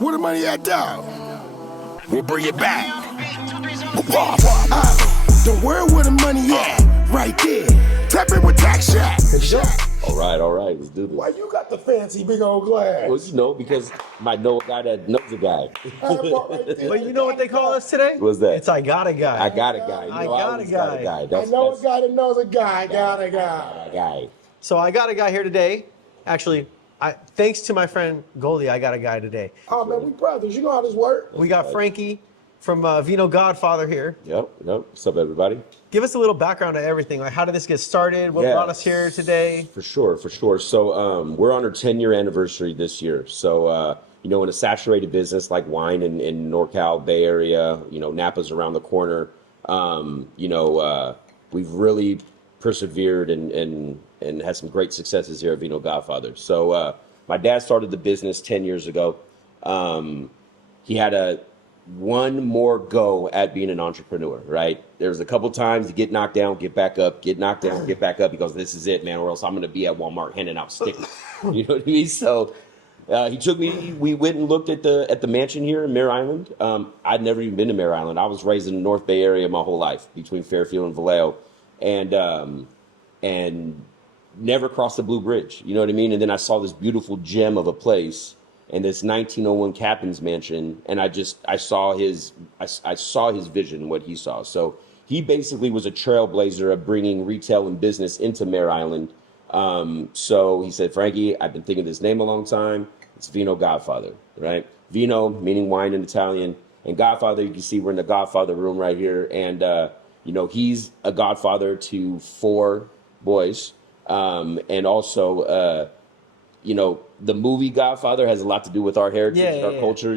Where the money at, dog? We'll bring it back. Don't worry where the money at. Right there. Tap it with Tax Shack. All right, let's do this. Why you got the fancy big old glass? Well, you know, because I know a guy that knows a guy. But you know what they call us today? What's that? It's I got a guy. I got a guy. You know, I got a always guy. That's, I know a guy that knows a guy. Got a guy. guy. So I got a guy here today. Actually, thanks to my friend Goldie, I got a guy today. Oh man, we brothers. You know how this works. We got Frankie from Vino GodFather here. Yep. What's up, everybody? Give us a little background to everything. Like, how did this get started? What brought us here today? For sure. So we're on our 10-year anniversary this year. So, in a saturated business like wine in NorCal, Bay Area, Napa's around the corner, we've really persevered and had some great successes here at Vino GodFather. So my dad started the business 10 years ago. He had one more go at being an entrepreneur, right? There was a couple times to get knocked down, get back up, get knocked down, get back up. He goes, this is it, man, or else I'm going to be at Walmart handing out stickers. You know what I mean? So he took me, we went and looked at the mansion here in Mare Island. I'd never even been to Mare Island. I was raised in the North Bay area my whole life, between Fairfield and Vallejo, and never crossed the Blue Bridge. You know what I mean? And then I saw this beautiful gem of a place and this 1901 captain's mansion, and I saw his vision, what he saw. So he basically was a trailblazer of bringing retail and business into Mare Island. So he said, Frankie, I've been thinking of this name a long time. It's Vino GodFather, right? Vino, meaning wine in Italian, and Godfather, you can see we're in the Godfather room right here. And, he's a godfather to 4 boys. And also, the movie Godfather has a lot to do with our heritage, our culture.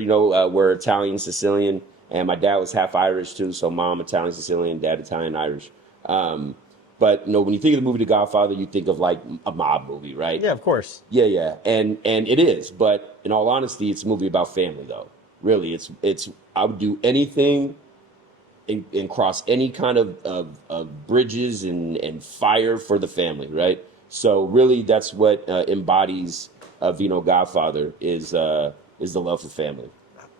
We're Italian, Sicilian, and my dad was half Irish too. So mom Italian, Sicilian, dad Italian, Irish. But when you think of the movie The Godfather, you think of like a mob movie, right? Yeah, of course. Yeah, and it is. But in all honesty, it's a movie about family, though. Really, it's I would do anything and cross any kind of bridges and fire for the family, right? So really, that's what embodies Vino GodFather is the love for family.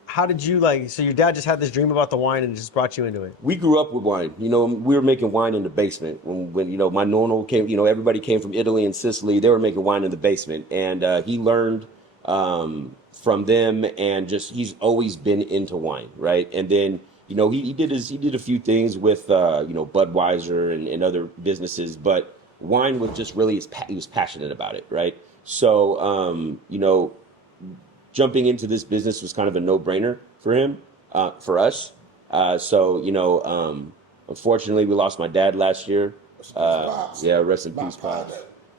How did you so your dad just had this dream about the wine and just brought you into it? We grew up with wine. We were making wine in the basement when my nonno came. Everybody came from Italy and Sicily. They were making wine in the basement, and he learned from them, and he's always been into wine, right? And then he did a few things with Budweiser and other businesses, but wine was just really he was passionate about it, right? So jumping into this business was kind of a no-brainer for him, for us. Unfortunately, we lost my dad last year. Rest in peace, Pops.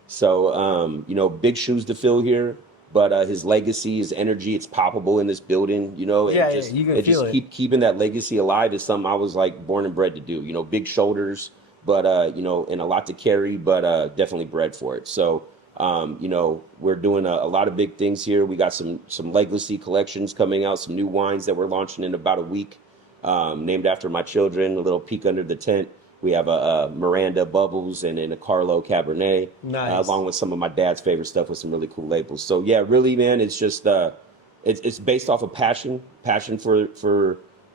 So, big shoes to fill here, but his legacy, his energy, it's palpable in this building, you can feel it. Keeping that legacy alive is something I was like born and bred to do, big shoulders, but, and a lot to carry, but definitely bred for it. So, we're doing a lot of big things here. We got some legacy collections coming out, some new wines that we're launching in about a week, named after my children, a little peek under the tent. We have a Miranda Bubbles and a Carlo Cabernet, nice. Along with some of my dad's favorite stuff with some really cool labels. So yeah, really, man, it's just it's based off of passion for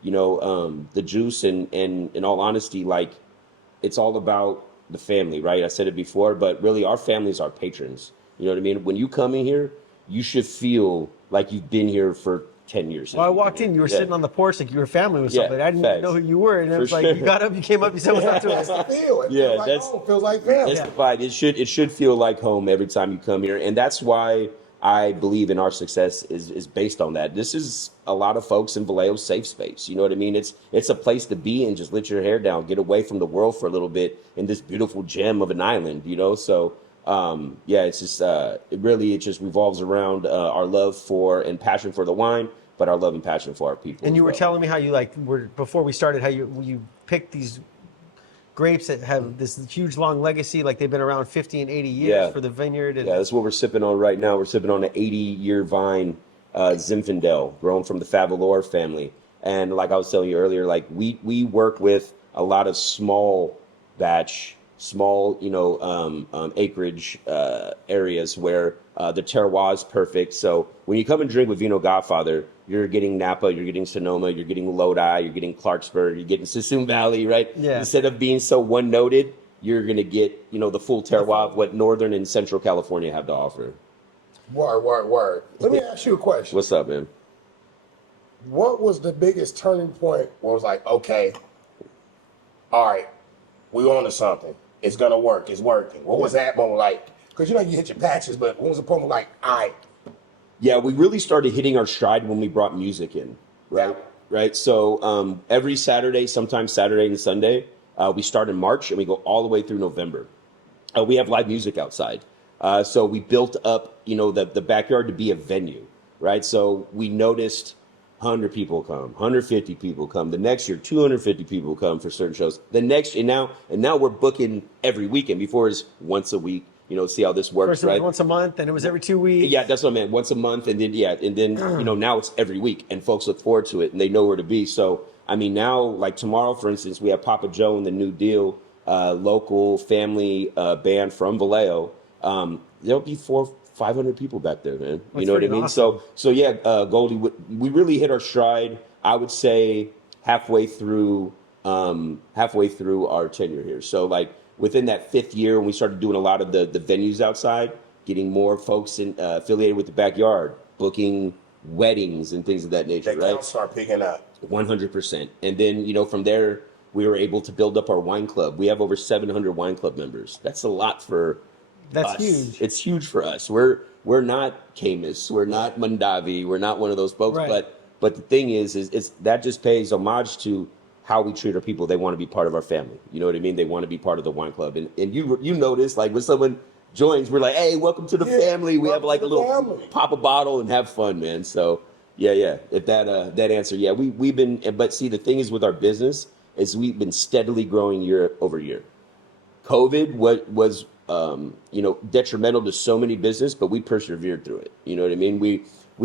the juice, and in all honesty, like it's all about the family, right? I said it before, but really our families are patrons. You know what I mean? When you come in here, you should feel like you've been here for 10 years. Well, I walked in, you were sitting on the porch like you were family with somebody. I didn't know who you were, and it was like you got up, you came up, you said what's up to us. It feels like family. That's the vibe. It should feel like home every time you come here, and that's why I believe in our success is based on that. This is a lot of folks in Vallejo's safe space. You know what I mean? It's a place to be and just let your hair down, get away from the world for a little bit in this beautiful gem of an island, So, it's just, it just revolves around our love for and passion for the wine, but our love and passion for our people. And you were telling me how you before we started, how you picked these grapes that have this huge long legacy, like they've been around 50 and 80 years for the vineyard. And that's what we're sipping on right now. We're sipping on an 80-year vine, Zinfandel, grown from the Favalor family. And like I was telling you earlier, like we work with a lot of small batch small, acreage areas where the terroir is perfect. So when you come and drink with Vino GodFather, you're getting Napa, you're getting Sonoma, you're getting Lodi, you're getting Clarksburg, you're getting Suisun Valley, right? Yeah. Instead of being so one-noted, you're going to get, the full terroir of what Northern and Central California have to offer. Word. Let me ask you a question. What's up, man? What was the biggest turning point where it was like, okay, all right, we on to something. It's going to work. It's working. What was that moment like? Because, you hit your patches, but what was the point like, all right? Yeah, we really started hitting our stride when we brought music in, right? Yeah. Right. So every Saturday, sometimes Saturday and Sunday, we start in March and we go all the way through November. We have live music outside. So we built up, the backyard to be a venue, right? So we noticed 100 people come, 150 people come. The next year, 250 people come for certain shows. The next, and now we're booking every weekend. Before it was once a week. See how this works, First it was right? once a month, then it was every 2 weeks. Yeah, that's what I meant. Once a month, and then now it's every week, and folks look forward to it, and they know where to be. So I mean, now like tomorrow, for instance, we have Papa Joe and the New Deal, local family band from Vallejo. There'll be 400-500 people back there, man. That's You know what I pretty mean? awesome. So yeah, Goldie, we really hit our stride. I would say halfway through our tenure here. So like within that 5th year, when we started doing a lot of the venues outside, getting more folks affiliated with the backyard, booking weddings and things of that nature, That right? counts start picking up. 100%. And then, from there, we were able to build up our wine club. We have over 700 wine club members. That's a lot for That's us. huge. It's huge for us. We're not Camus. We're not Mondavi. We're not one of those folks. Right. But the thing is that just pays homage to how we treat our people. They want to be part of our family. You know what I mean? They want to be part of the wine club. And you notice, like when someone joins, we're like, hey, welcome to the family. We have like a little family. pop a bottle and have fun, man. So yeah. If that answer, yeah, we've been. But see, the thing is with our business is we've been steadily growing year over year. COVID was detrimental to so many business, but we persevered through it. You know what I mean? We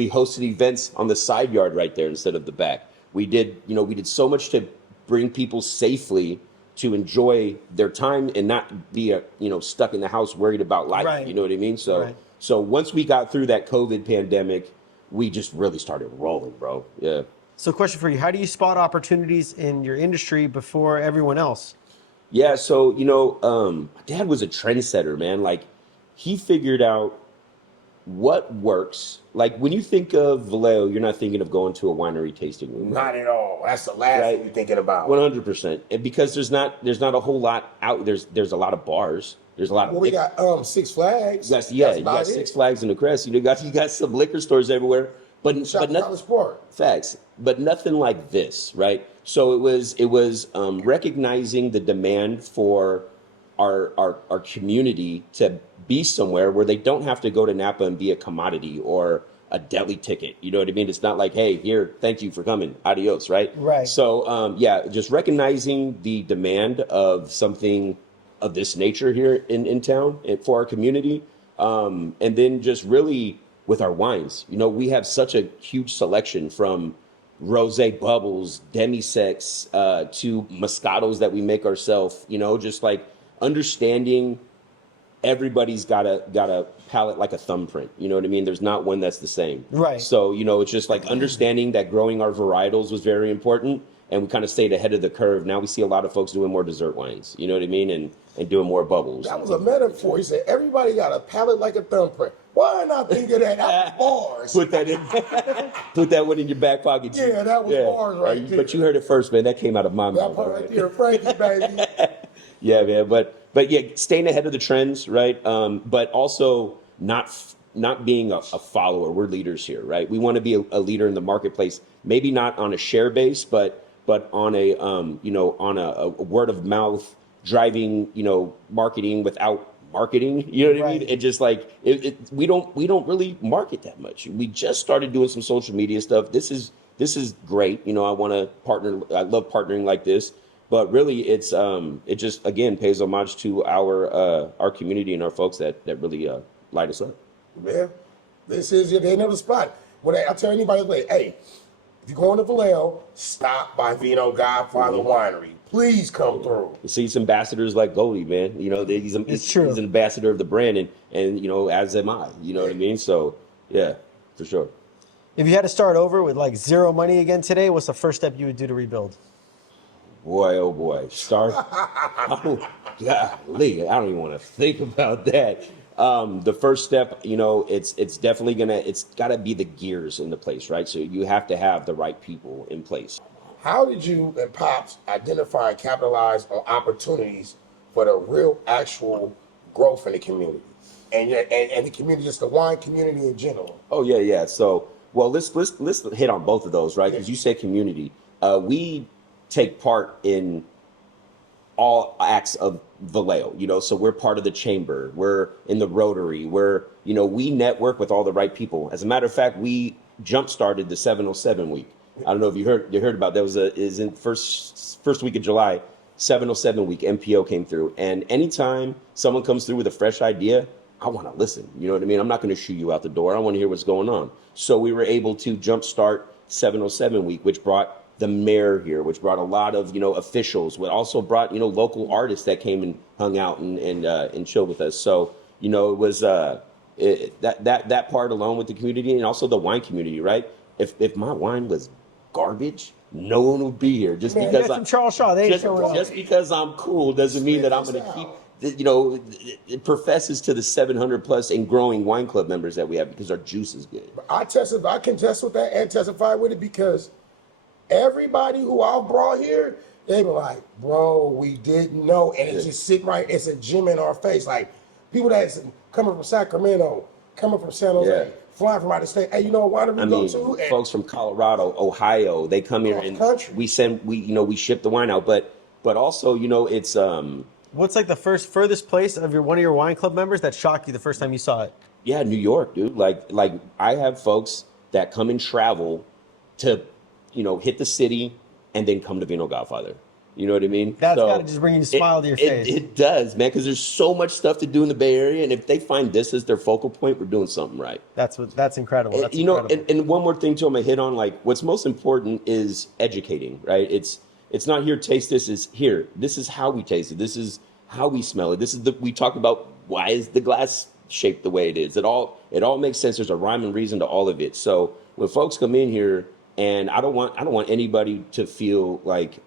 hosted events on the side yard right there instead of the back. We did so much to bring people safely to enjoy their time and not be stuck in the house worried about life. Right. You know what I mean? So Right. so once we got through that COVID pandemic, we just really started rolling, bro. Yeah. So question for you, how do you spot opportunities in your industry before everyone else? Yeah, so my dad was a trendsetter, man. Like he figured out what works. Like when you think of Vallejo, you're not thinking of going to a winery tasting room. Not at all. That's the last Right. thing you're thinking about. 100%. And because there's not a whole lot out. There's a lot of bars. There's a lot of. Well, we got Six Flags. You got Six Flags in the Crest. You got some liquor stores everywhere, but College nothing. Park. Facts, but nothing like this, right? So it was recognizing the demand for our community to be somewhere where they don't have to go to Napa and be a commodity or a deli ticket. You know what I mean? It's not like, hey, here, thank you for coming, adios, right? Right. So just recognizing the demand of something of this nature here in town and for our community, and then just really with our wines. We have such a huge selection from rosé bubbles, demi-secs, to Moscatos that we make ourselves. Just like understanding everybody's got a palate like a thumbprint. You know what I mean? There's not one that's the same. Right. So, it's just like understanding that growing our varietals was very important, and we kind of stayed ahead of the curve. Now we see a lot of folks doing more dessert wines. You know what I mean? And doing more bubbles. That was a metaphor. He said, everybody got a palate like a thumbprint. Why not think of that? That was bars. Put that in. Put that one in your back pocket. Too. Yeah, that was bars right there. But you heard it first, man. That came out of my mouth. That part right there, Frankie, baby. Yeah, man. But yeah, staying ahead of the trends, right? But also not being a follower. We're leaders here, right? We want to be a leader in the marketplace. Maybe not on a share base, but on a on a word of mouth driving marketing without marketing. You know what I mean? Right. It just like we don't really market that much. We just started doing some social media stuff. This is great. I want to partner. I love partnering like this. But really, it just again pays homage to our community and our folks that really light us up. Yeah, this is it. They know the spot. When I tell anybody, like, hey, if you go into Vallejo, stop by Vino GodFather Winery. Please come through. You see some ambassadors like Goldie, man. You know, It's true. he's an ambassador of the brand, and you know, as am I. You know what I mean? So yeah, for sure. If you had to start over with like zero money again today, what's the first step you would do to rebuild? Boy, oh boy, start. Oh, golly, I don't even want to think about that. The first step, you know, it's definitely it's got to be the gears in the place, right? So you have to have the right people in place. How did you and Pops identify and capitalize on opportunities for the real, actual growth in the community and the community, just the wine community in general? Oh yeah, yeah. So well, let's hit on both of those, right? Because you said community. We take part in all acts of Vallejo, you know, so we're part of the chamber, we're in the Rotary, you know, we network with all the right people. As a matter of fact, we jump started the 707 week. I don't know if you heard about that. Is in first week of July, 707 week. MPO came through, and anytime someone comes through with a fresh idea, I want to listen. You know what I mean? I'm not going to shoo you out the door. I want to hear what's going on. So we were able to jumpstart 707 week, which brought the mayor here, which brought a lot of, you know, officials, but also brought, you know, local artists that came and hung out and chilled with us. So, you know, it was that part alone with the community, and also the wine community, right? If my wine was garbage, no one would be here. Just Man, because from Charles Shaw, they ain't showing up. just because I'm cool doesn't mean that I'm going to keep. You know, it professes to the 700 plus and growing wine club members that we have because our juice is good. I can test with that and testify with it because everybody who I've brought here, they were like, bro, we didn't know. And it's just sitting right, it's a gem in our face. Like people that's coming from Sacramento, coming from San Jose, flying from out of state. Hey, you know what? I mean, go to? And folks from Colorado, Ohio, they come here and country. we ship the wine out. But also, you know, it's What's like the furthest place of one of your wine club members that shocked you the first time you saw it? yeah, New York, dude. Like I have folks that come and travel to, you know, hit the city and then come to Vino GodFather. You know what I mean? That's got to just bring you a smile to your face. It does, man, because there's so much stuff to do in the Bay Area, and if they find this as their focal point, we're doing something right. That's incredible. That's you know, incredible. and one more thing too, I'm gonna hit on, like, what's most important is educating, right? It's not here, taste this. Is here. This is how we taste it. This is how we smell it. We talked about why is the glass shaped the way it is. It all makes sense. There's a rhyme and reason to all of it. So when folks come in here, and I don't want anybody to feel like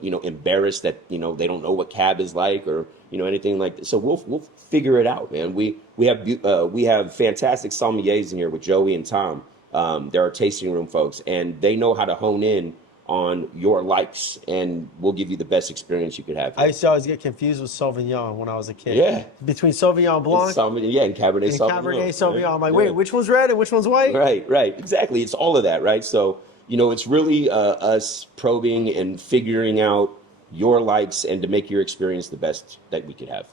you know, embarrassed that, you know, they don't know what cab is like, or, you know, anything like that. So we'll figure it out, man. We have fantastic sommeliers in here with Joey and Tom. They're our tasting room folks, and they know how to hone in on your likes, and we'll give you the best experience you could have here. I used to always get confused with Sauvignon when I was a kid. Yeah. Between Sauvignon Blanc And Cabernet and Sauvignon. Cabernet Sauvignon. Right? I'm like, wait, which one's red and which one's white? Right. Exactly. It's all of that, right? So, you know, it's really us probing and figuring out your likes and to make your experience the best that we could have.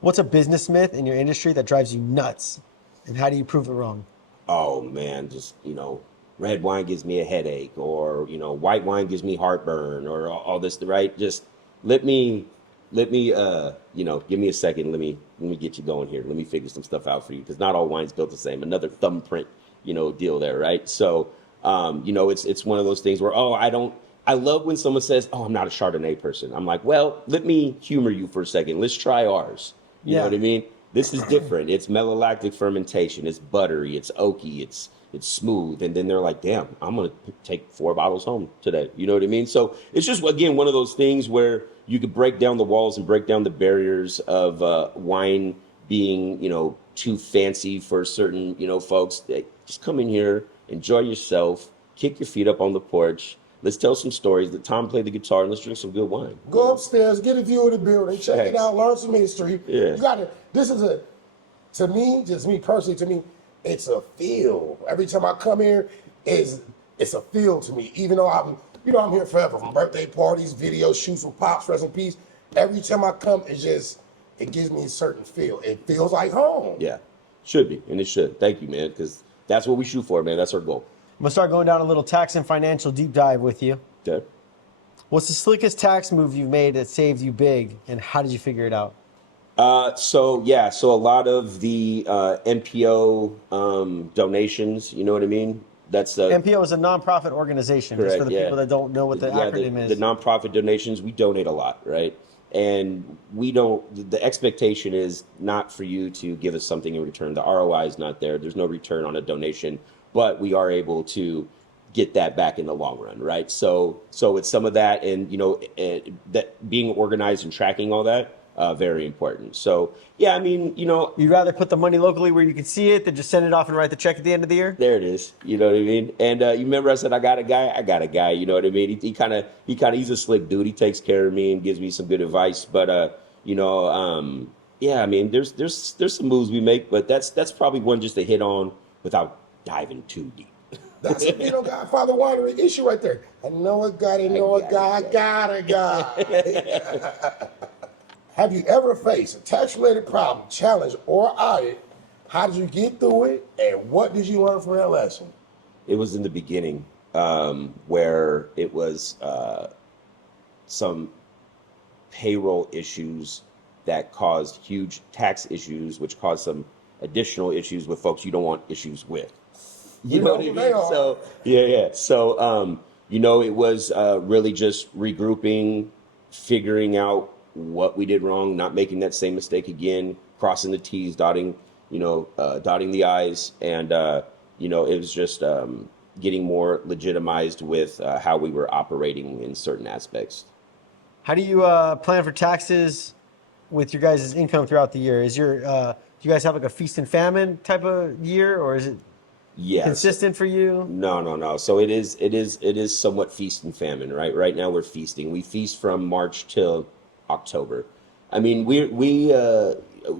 What's a business myth in your industry that drives you nuts? And how do you prove it wrong? Oh, man, just, you know, red wine gives me a headache, or, you know, white wine gives me heartburn, or all this, right? Just let me, you know, give me a second. Let me get you going here. Let me figure some stuff out for you, because not all wine's built the same. Another thumbprint, you know, deal there, right? So, you know, it's one of those things where, I love when someone says, oh, I'm not a Chardonnay person. I'm like, well, let me humor you for a second. Let's try ours. You know what I mean? This is different. It's malolactic fermentation. It's buttery. It's oaky. It's smooth. And then they're like, damn, I'm going to take 4 bottles home today. You know what I mean? So it's just, again, one of those things where you could break down the walls and break down the barriers of wine being, you know, too fancy for certain, you know, folks. They just come in here, enjoy yourself, kick your feet up on the porch. Let's tell some stories. Let Tom play the guitar, and let's drink some good wine. Go upstairs, get a view of the building, check it out, learn some history. Yeah. You got to, to me, just me personally, to me, it's a feel. Every time I come here, it's a feel to me. Even though I'm here forever, from birthday parties, video shoots with Pops, rest in peace. Every time I come, it gives me a certain feel. It feels like home. Yeah, should be, and it should. Thank you, man, because that's what we shoot for, man. That's our goal. I'm going to start going down a little tax and financial deep dive with you. Okay. What's the slickest tax move you've made that saved you big, and how did you figure it out? So a lot of the NPO donations, you know what I mean? That's NPO is a nonprofit organization. Just for correct. the Yeah. people that don't know what the Yeah, acronym the is. nonprofit donations, we donate a lot, right? And we don't, the expectation is not for you to give us something in return. The ROI is not there. There's no return on a donation, but we are able to get that back in the long run, right? So it's some of that, and that being organized and tracking all that, very important. So yeah, I mean, You'd rather put the money locally where you can see it than just send it off and write the check at the end of the year? there it is. You know what I mean? And you remember I said I got a guy. I got a guy. You know what I mean? He kind of he's a slick dude. He takes care of me and gives me some good advice. But yeah. I mean, there's some moves we make, but that's probably one just to hit on without diving too deep. That's a Vino GodFather winery issue right there. I know a guy, I know a guy, I got a guy. Have you ever faced a tax-related problem, challenge, or audit? How did you get through it, and what did you learn from that lesson? It was in the beginning where it was some payroll issues that caused huge tax issues, which caused some additional issues with folks you don't want issues with. You know what I who mean? they are. So yeah. So it was really just regrouping, figuring out what we did wrong, not making that same mistake again, crossing the T's, dotting the I's, and it was just getting more legitimized with how we were operating in certain aspects. How do you plan for taxes with your guys' income throughout the year? Do you guys have like a feast and famine type of year, or is it Yes. consistent for you? No. So it is somewhat feast and famine, right? Right now we're feasting. We feast from March till October. I mean, we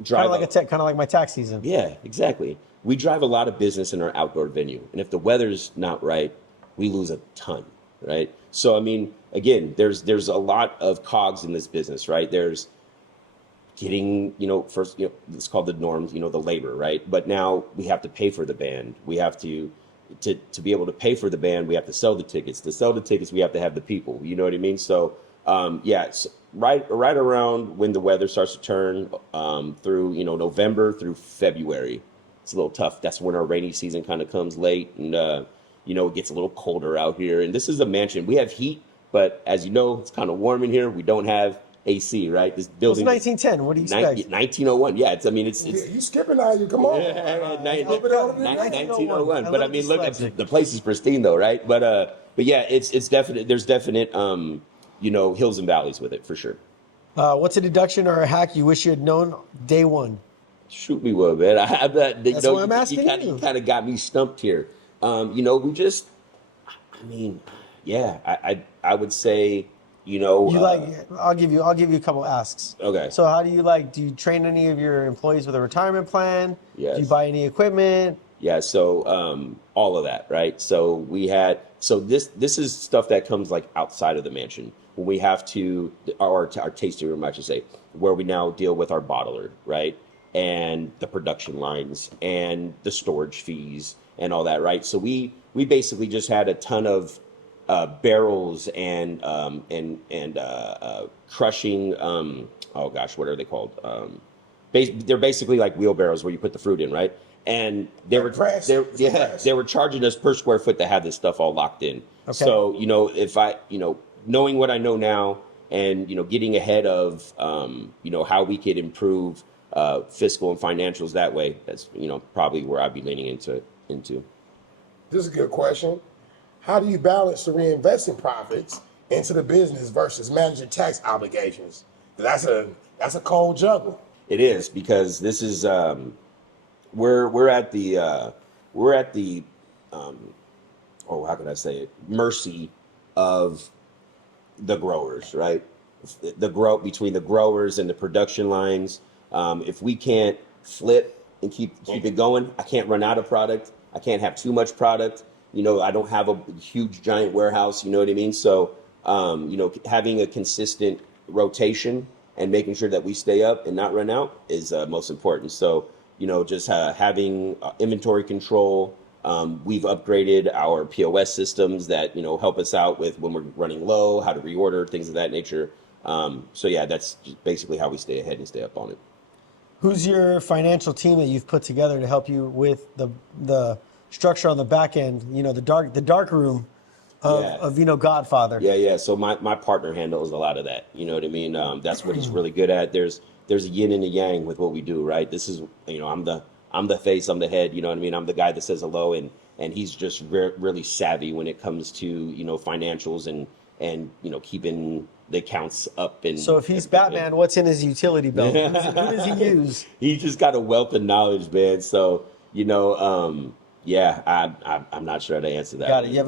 drive Kind of like my tax season. Yeah, exactly. We drive a lot of business in our outdoor venue, and if the weather's not right, we lose a ton, right? So I mean, again, there's a lot of cogs in this business, right? There's getting, first, it's called the norms, the labor, right? But now we have to pay for the band. We have to be able to pay for the band, we have to sell the tickets. To sell the tickets, we have to have the people. You know what I mean? So, it's right around when the weather starts to turn through, November through February. It's a little tough. That's when our rainy season kind of comes late, and it gets a little colder out here. And this is a mansion. We have heat, but as you know, it's kind of warm in here. We don't have AC, right? This building. It's 1910. What do you expect? 1901. Yeah, it's You skipping now? You come on. 1901. But I mean, look, dyslexic. the place is pristine, though, right? But yeah, it's definite. There's definite hills and valleys with it for sure. What's a deduction or a hack you wish you had known day one? Shoot me, well, man. That's what I'm asking you. You kind of got me stumped here. I would say. I'll give you a couple asks. Okay. So how do you train any of your employees with a retirement plan? Yes. Do you buy any equipment? Yeah, so all of that, right? So this is stuff that comes like outside of the mansion. When we have our tasting room, I should say, where we now deal with our bottler, right? And the production lines and the storage fees and all that, right? So we basically just had a ton of barrels and crushing. Oh gosh, what are they called? They're basically like wheelbarrows where you put the fruit in, right? And they were charging us per square foot to have this stuff all locked in. Okay. So if I knowing what I know now and getting ahead of how we could improve fiscal and financials that way, that's probably where I'd be leaning into. This is a good question. How do you balance the reinvesting profits into the business versus managing tax obligations? That's a cold juggle. It is, because this is we're at the how can I say it, mercy of the growers, right? Between the growers and the production lines. If we can't flip and keep it going, I can't run out of product. I can't have too much product. I don't have a huge giant warehouse. You know what I mean? So, having a consistent rotation and making sure that we stay up and not run out is most important. So, just having inventory control. We've upgraded our POS systems that, help us out with when we're running low, how to reorder, things of that nature. So yeah, that's just basically how we stay ahead and stay up on it. Who's your financial team that you've put together to help you with the structure on the back end. You know, the dark room of Vino GodFather. Yeah. So my partner handles a lot of that. You know what I mean? That's what he's really good at. There's a yin and a yang with what we do, right? This is, I'm the face, I'm the head. You know what I mean? I'm the guy that says hello, and he's just really savvy when it comes to financials and keeping the accounts up. And So if he's Batman, what's in his utility belt? Who does he use? He's just got a wealth of knowledge, man. So yeah, I'm not sure how to answer that. Got it. You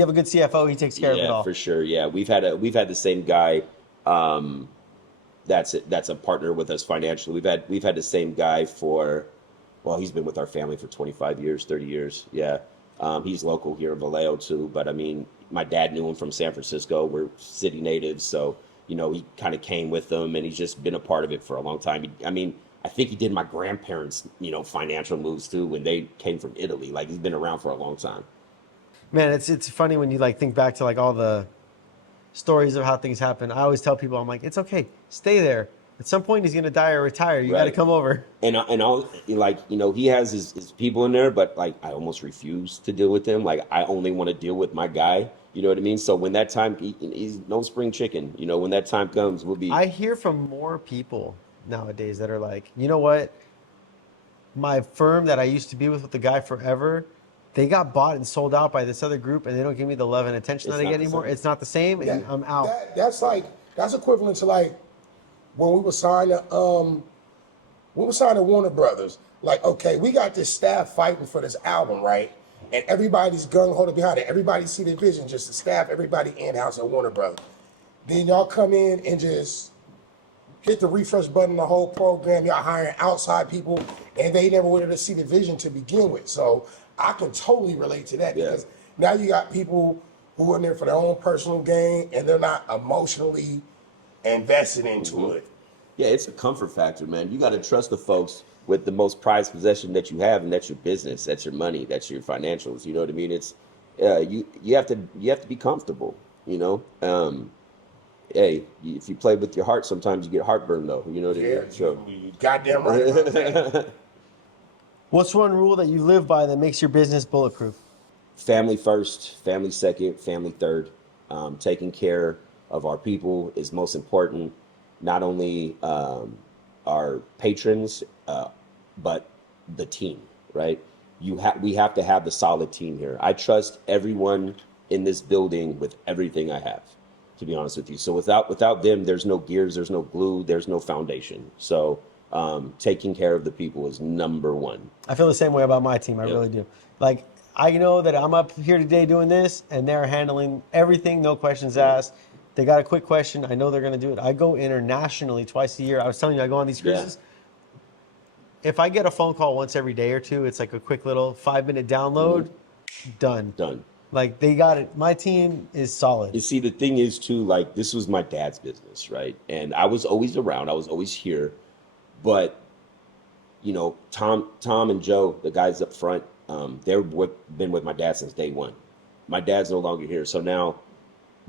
have a good CFO. He takes care of it all. Yeah, for sure. Yeah, we've had the same guy. That's a partner with us financially. We've had the same guy for, well, he's been with our family for 25 years, 30 years. Yeah. He's local here in Vallejo too, but I mean, my dad knew him from San Francisco. We're city natives, so he kind of came with them, and he's just been a part of it for a long time. I think he did my grandparents' financial moves too when they came from Italy. Like, he's been around for a long time. Man, it's funny when you think back to all the stories of how things happen. I always tell people, I'm like, it's okay, stay there. At some point, he's gonna die or retire. You got to come over. And all he has his people in there, but I almost refuse to deal with him. Like, I only want to deal with my guy. You know what I mean? So when that time, he's no spring chicken. When that time comes, we'll be. I hear from more people nowadays that are like, you know what? My firm that I used to be with the guy forever, they got bought and sold out by this other group, and they don't give me the love and attention that I get anymore. It's not the same, and I'm out. That's equivalent to when we were signed to Warner Brothers. Okay, we got this staff fighting for this album, right? And everybody's gung ho behind it. Everybody see the vision, just the staff, everybody in house at Warner Brothers. Then y'all come in and just hit the refresh button, the whole program. Y'all hiring outside people, and they never wanted to see the vision to begin with. So I can totally relate to that, because now you got people who are in there for their own personal gain, and they're not emotionally invested into it. Yeah, it's a comfort factor, man. You got to trust the folks with the most prized possession that you have, and that's your business, that's your money, that's your financials. You know what I mean? It's you have to be comfortable. Hey, if you play with your heart, sometimes you get heartburn, though. You know what I mean? So, you goddamn right. What's one rule that you live by that makes your business bulletproof? Family first, family second, family third. Taking care of our people is most important. Not only our patrons, but the team, right? We have to have the solid team here. I trust everyone in this building with everything I have, to be honest with you. So without them, there's no gears, there's no glue, there's no foundation. So taking care of the people is number one. I feel the same way about my team. I really do. I know that I'm up here today doing this, and they're handling everything, no questions asked. They got a quick question. I know they're going to do it. I go internationally twice a year. I was telling you, I go on these cruises. Yeah. If I get a phone call once every day or two, it's like a quick little 5-minute download, done. They got it. My team is solid. You see, the thing is too, this was my dad's business, right? And I was always around. I was always here. But, Tom and Joe, the guys up front, they've been with my dad since day one. My dad's no longer here. So now,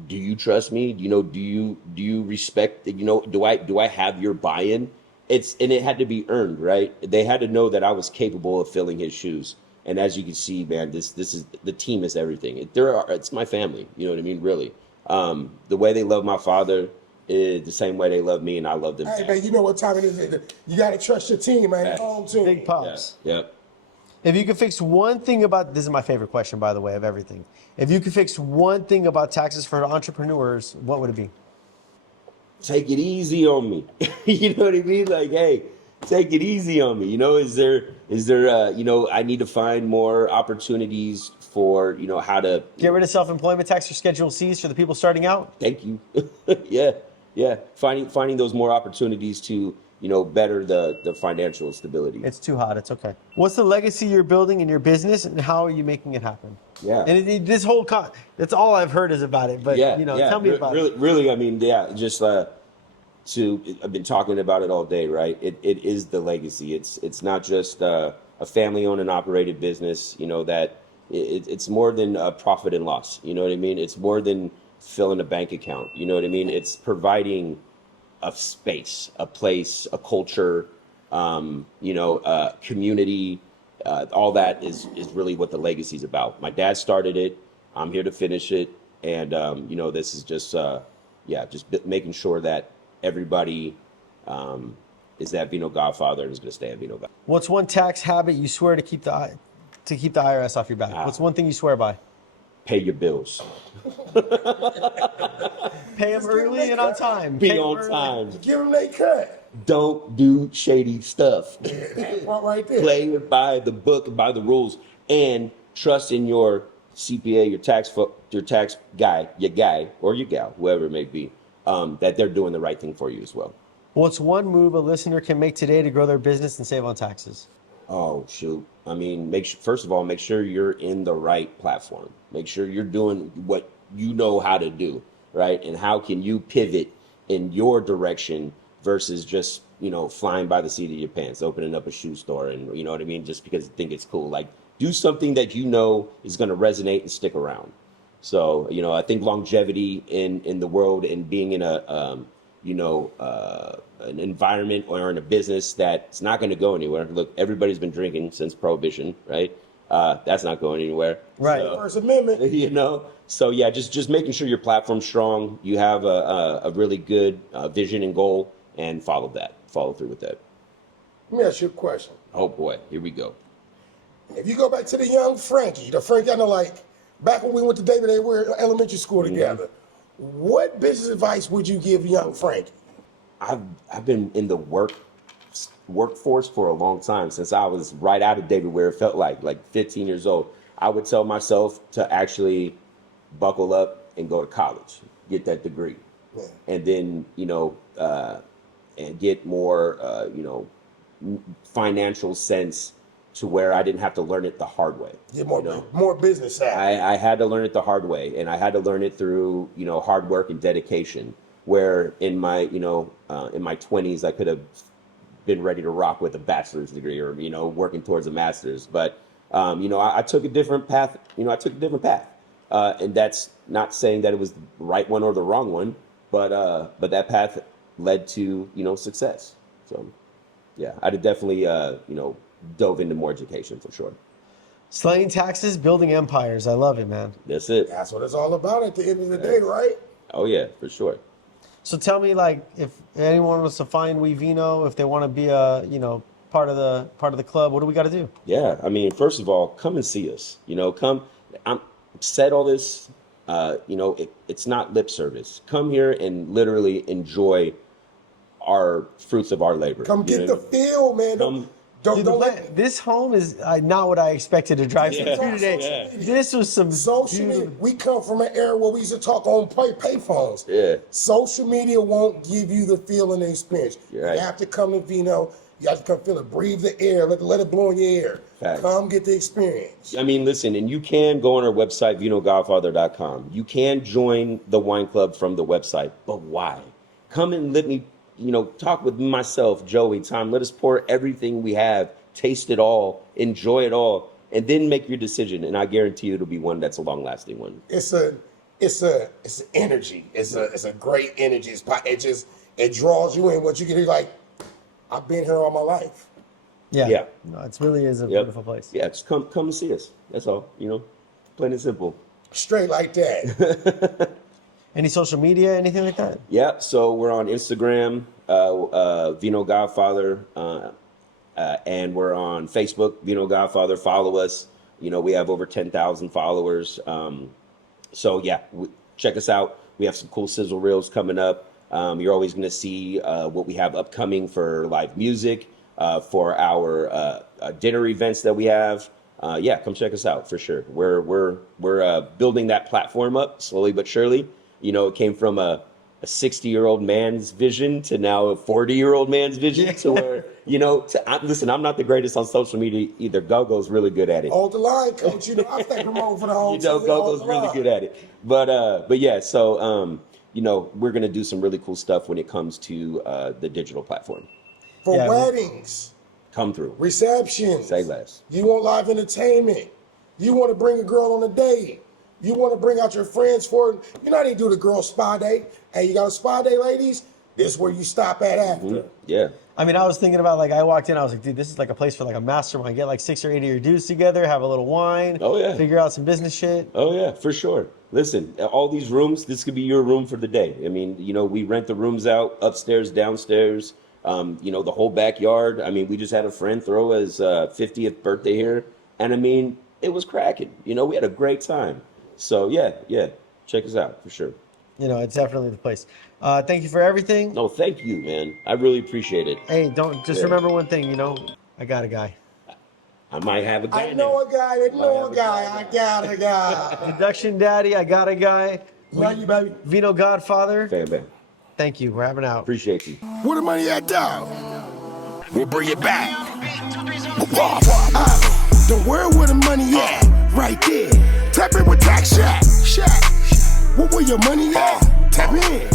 do you trust me? Do you respect, do I have your buy-in? And it had to be earned, right? They had to know that I was capable of filling his shoes. And as you can see, man, this is, the team is everything. It's my family. You know what I mean? Really. The way they love my father is the same way they love me, and I love them. Hey, man, you know what time it is? You got to trust your team, man. Home team. Big pops. Yeah. If you could fix one thing this is my favorite question, by the way, of everything. If you could fix one thing about taxes for entrepreneurs, what would it be? Take it easy on me. You know what I mean? Hey, take it easy on me. Is there I need to find more opportunities for, how to get rid of self-employment tax or Schedule C's for the people starting out? Thank you. Yeah. Finding those more opportunities to, better the financial stability. It's too hot. It's okay. What's the legacy you're building in your business, and how are you making it happen? Yeah. And this whole that's all I've heard is about it. But tell me about it. Really, just I've been talking about it all day, right? It is the legacy. It's not just a family-owned and operated business. That it's more than profit and loss. You know what I mean? It's more than filling a bank account. You know what I mean? It's providing a space, a place, a culture, community, all that is really what the legacy is about. My dad started it. I'm here to finish it, and this is just making sure that everybody is that Vino Godfather and is going to stay at Vino Godfather. What's one tax habit you swear to keep the IRS off your back? What's one thing you swear by? Pay your bills. Pay them early and on time. Be Pay 'em on early. time. Give them their cut. Don't do shady stuff. That part right there. Play it by the book and by the rules, and trust in your CPA, your tax guy, your guy or your gal, whoever it may be, that they're doing the right thing for you as well. What's one move a listener can make today to grow their business and save on taxes? Oh shoot! I mean, first of all, make sure you're in the right platform. Make sure you're doing what you know how to do, right? And how can you pivot in your direction versus just flying by the seat of your pants, opening up a shoe store, and you know what I mean, just because you think it's cool. Like, do something that you know is going to resonate and stick around. So I think longevity in the world and being in an environment or in a business that's not going to go anywhere. Look, everybody's been drinking since Prohibition, right? That's not going anywhere. Right. So, First Amendment. So yeah, just making sure your platform's strong. You have a really good vision and goal, and follow through with that. Let me ask you a question. Oh boy, here we go. If you go back to the young Frankie, the Frankie I know, like back when we went to David, they were in elementary school together. What business advice would you give young Frankie? I've been in the workforce for a long time, since I was right out of David, where it felt like 15 years old. I would tell myself to actually buckle up and go to college, get that degree, and then and get more financial sense to where I didn't have to learn it the hard way. Get more business savvy. I had to learn it the hard way, and I had to learn it through hard work and dedication. Where in my in my 20s I could have been ready to rock with a bachelor's degree or working towards a master's, but I took a different path. And that's not saying that it was the right one or the wrong one, but that path led to success. So yeah, I'd have definitely dove into more education for sure. Slaying taxes, building empires. I love it, man. That's it. That's what it's all about at the end of the day, right? Oh yeah, for sure. So tell me, like, if anyone wants to find We Vino, if they want to be a part of the club, what do we got to do? Yeah, I mean, first of all, come and see us. Come. I'm said all this. It's not lip service. Come here and literally enjoy our fruits of our labor. Come get the feel, man. This home is not what I expected to drive through today. Yeah. This was some social media. We come from an era where we used to talk on payphones. Yeah. Social media won't give you the feel and the experience. Right. You have to come to Vino. You have to come feel it. Breathe the air. Let it blow in your ear. Facts. Come get the experience. I mean, listen, and you can go on our website, VinoGodFather.com. You can join the wine club from the website, but why? Come and let me talk with myself, Joey, Tom. Let us pour everything we have, taste it all, enjoy it all, and then make your decision. And I guarantee you it'll be one that's a long-lasting one. It's an energy. It's a great energy. It draws you in. What you get is like, I've been here all my life. Yeah. No, it really is a beautiful place. Yeah, just come and see us. That's all. Plain and simple. Straight like that. Any social media, anything like that? Yeah, so we're on Instagram, Vino Godfather, and we're on Facebook, Vino Godfather. Follow us. We have over 10,000 followers. So yeah, check us out. We have some cool sizzle reels coming up. You're always going to see what we have upcoming for live music, for our dinner events that we have. Yeah, come check us out for sure. We're building that platform up slowly but surely. It came from a 60-year-old man's vision to now a 40-year-old man's vision to where, listen, I'm not the greatest on social media either. Gogo's really good at it. Hold the line, coach. I think promote for the whole team. Gogo's really good at it. But yeah, so, we're going to do some really cool stuff when it comes to the digital platform. For weddings. Come through. Receptions. Say less. You want live entertainment. You want to bring a girl on a date. You want to bring out your friends for it. You know how they do the girl spa day? Hey, you got a spa day, ladies? This is where you stop at after. Yeah. I mean, I was thinking about like I walked in, I was like, dude, this is like a place for like a mastermind. Get like 6 or 8 of your dudes together, have a little wine. Oh, yeah. Figure out some business shit. Oh yeah, for sure. Listen, all these rooms, this could be your room for the day. I mean, you know, we rent the rooms out upstairs, downstairs, you know, the whole backyard. I mean, we just had a friend throw his 50th birthday here. And I mean, it was cracking. You know, we had a great time. So yeah, check us out for sure. You know, it's definitely the place. Thank you for everything. No, thank you, man. I really appreciate it. Hey, don't just remember one thing. You know, I got a guy. I might have a guy I know a guy that know a guy. I got a guy. Deduction Daddy, I got a guy. Love you, baby. Vino GodFather. Bam. Thank you. We're having out. Appreciate you. Where the money at, dog? We'll bring it back. Don't worry where the money at. Right there. Tap in with Tax Shack. What where your money at? Tap in.